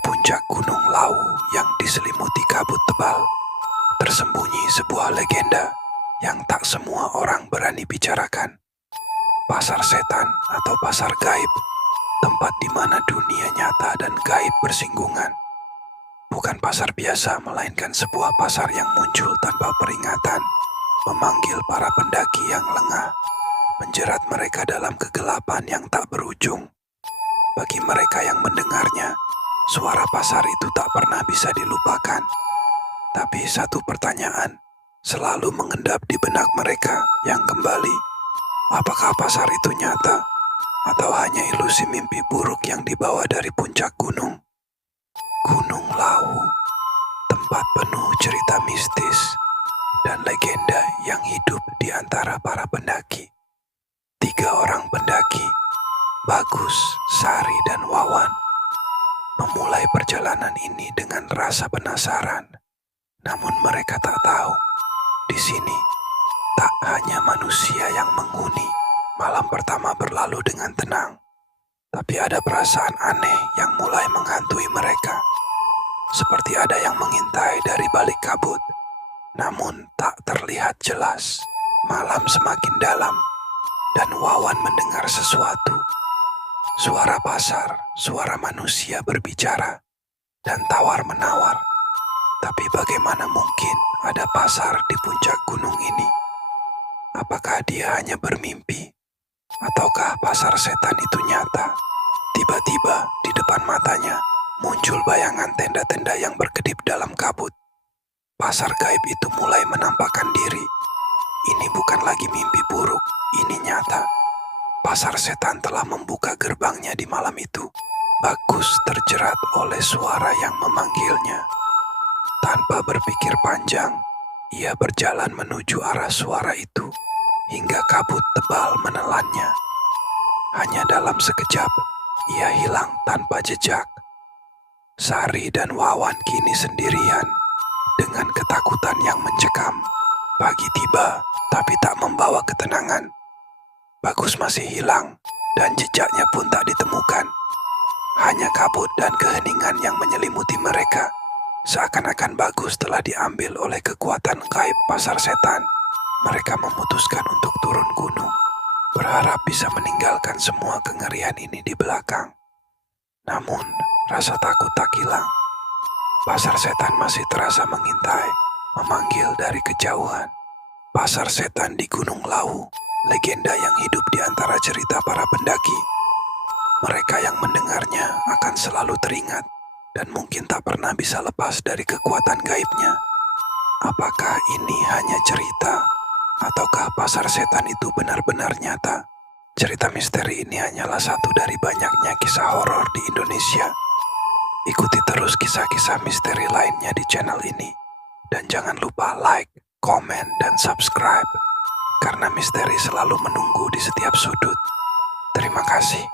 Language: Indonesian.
puncak Gunung Lawu yang diselimuti kabut tebal, tersembunyi sebuah legenda yang tak semua orang berani bicarakan. Pasar setan atau pasar gaib, tempat di mana dunia nyata dan gaib bersinggungan. Bukan pasar biasa, melainkan sebuah pasar yang muncul tanpa peringatan, memanggil para pendaki yang lengah, menjerat mereka dalam kegelapan yang tak berujung. Bagi mereka yang mendengarnya, suara pasar itu tak pernah bisa dilupakan. Tapi satu pertanyaan selalu mengendap di benak mereka yang kembali. Apakah pasar itu nyata atau hanya ilusi mimpi buruk yang dibawa dari puncak gunung? Gunung Lawu, tempat penuh cerita mistis dan legenda yang hidup di antara para pendaki. 3 orang pendaki, Bagus, Sari, dan Wawan, memulai perjalanan ini dengan rasa penasaran. Namun mereka tak tahu, di sini tak hanya manusia yang menghuni. Malam pertama berlalu dengan tenang, tapi ada perasaan aneh yang mulai menghantui mereka. Seperti ada yang mengintai dari balik kabut, namun tak terlihat jelas. Malam semakin dalam, dan Wawan mendengar sesuatu. Suara pasar, suara manusia berbicara, dan tawar-menawar. Tapi bagaimana mungkin ada pasar di puncak gunung ini? Apakah dia hanya bermimpi? Ataukah pasar setan itu nyata? Tiba-tiba di depan matanya muncul bayangan tenda-tenda yang berkedip dalam kabut. Pasar gaib itu mulai menampakkan diri. Ini bukan lagi mimpi buruk, ini nyata. Pasar setan telah membuka gerbangnya di malam itu. Bagus terjerat oleh suara yang memanggilnya. Tanpa berpikir panjang, ia berjalan menuju arah suara itu hingga kabut tebal menelannya. Hanya dalam sekejap, ia hilang tanpa jejak. Sari dan Wawan kini sendirian dengan ketakutan yang mencekam. Pagi tiba, tapi tak membawa ketenangan. Bagus masih hilang dan jejaknya pun tak ditemukan. Hanya kabut dan keheningan yang menyelimuti mereka. Seakan-akan Bagus telah diambil oleh kekuatan gaib pasar setan. Mereka memutuskan untuk turun gunung, berharap bisa meninggalkan semua kengerian ini di belakang. Namun, rasa takut tak hilang. Pasar setan masih terasa mengintai, memanggil dari kejauhan. Pasar setan di Gunung Lawu, legenda yang hidup di antara cerita para pendaki. Mereka yang mendengarnya akan selalu teringat dan mungkin tak pernah bisa lepas dari kekuatan gaibnya. Apakah ini hanya cerita, ataukah pasar setan itu benar-benar nyata? Cerita misteri ini hanyalah satu dari banyaknya kisah horor di Indonesia. Ikuti terus kisah-kisah misteri lainnya di channel ini. Dan jangan lupa like, komen, dan subscribe. Karena misteri selalu menunggu di setiap sudut. Terima kasih.